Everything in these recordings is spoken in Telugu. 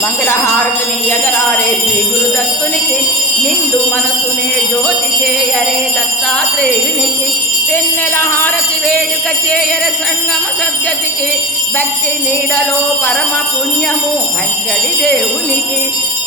మంగళహారతిని ఎగరారే శ్రీ గురుదత్తునికి నిండు మనసునే జ్యోతి చేయరే దత్తాత్రేయునికి పెన్నెల హారతి వేడుక చేయర సంగమ సద్గతికి భక్తి నీడలో పరమ పుణ్యము భంగడి దేవునికి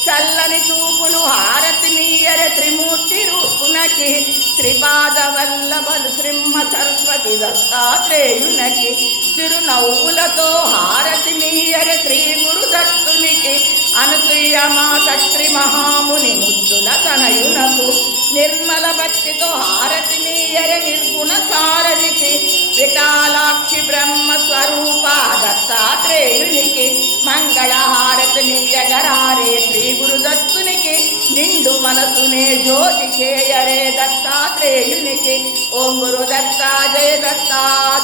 చల్లని చూపులు హారతి నీయర త్రిమూర్తి రూపునకి శ్రీపాద వల్లభలు శ్రీమ్మ సరస్వతి దత్తాత్రేయునకి చిరునవ్వులతో హారతి నీయర శ్రీ గురుదత్తునికి అనసూయ మాత శ్రీ మహాముని ముద్దుల తనయునకు నిర్మల భక్తితో హారతి నీయర నిర్గుణ సారథికి విశాలాక్షి బ్రహ్మ స్వరూప దత్తాత్రేయునికి మంగళ హారతి నీయగరారే శ్రీ గురుదత్తునికి నిండు మనసునే జ్యోతి చేయరే దత్తాత్రేయునికి ఓం గురు దత్త జయ దత్త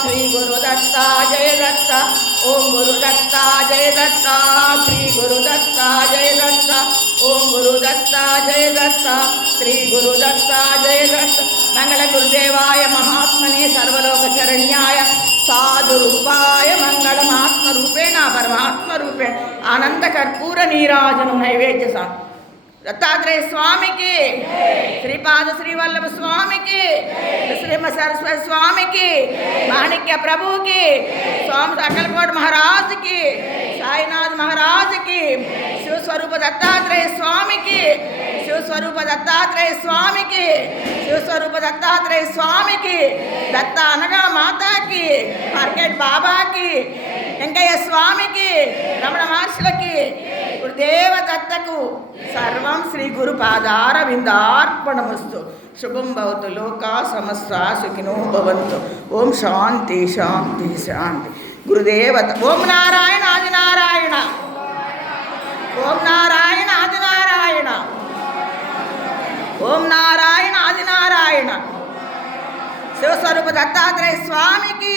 శ్రీ గురు దత్త జయ దత్త ఓం గురు దత్త జయ దత్త శ్రీ గురు దత్త జయ దత్త ఓం గురు దత్త జయ దత్త శ్రీ గురు దత్త జయ దత్త మంగళ గురుదేవాయ మహాత్మనే సర్వలోక శరణ్యాయ సాధురూపాయ మంగళమాత్మరూపేణ పరమాత్మరూపేణ ఆనంద కర్పూర నీరాజనం నైవేద్య సా దత్తాత్రేయ స్వామికి శ్రీపాద శ్రీవల్లభ స్వామికి శ్రీమ సరస్వతి స్వామికి మాణిక్య ప్రభువుకి స్వామి అక్కలకోట మహారాజుకి సాయినాథ్ మహారాజుకి శివస్వరూప దత్తాత్రేయ స్వామికి శివస్వరూప దత్తాత్రేయ స్వామికి శివస్వరూప దత్తాత్రేయ స్వామికి దత్త అనగా మాతాకి మార్కెట్ బాబాకి వెంకయ్య స్వామికి రమణ మహర్షులకి గురుదేవ దత్తకు సర్వం శ్రీ గురు పాదార విందార్పణమస్తు శుభం భవతు లోకా సమస్త సుఖినో భవంతు ఓం శాంతి శాంతి శాంతి గురుదేవత ఓం నారాయణ ఆది నారాయణ ఓం నారాయణ ఆది నారాయణ ఓం నారాయణ ఆది నారాయణ శివస్వరూప దత్తాత్రేయ స్వామికి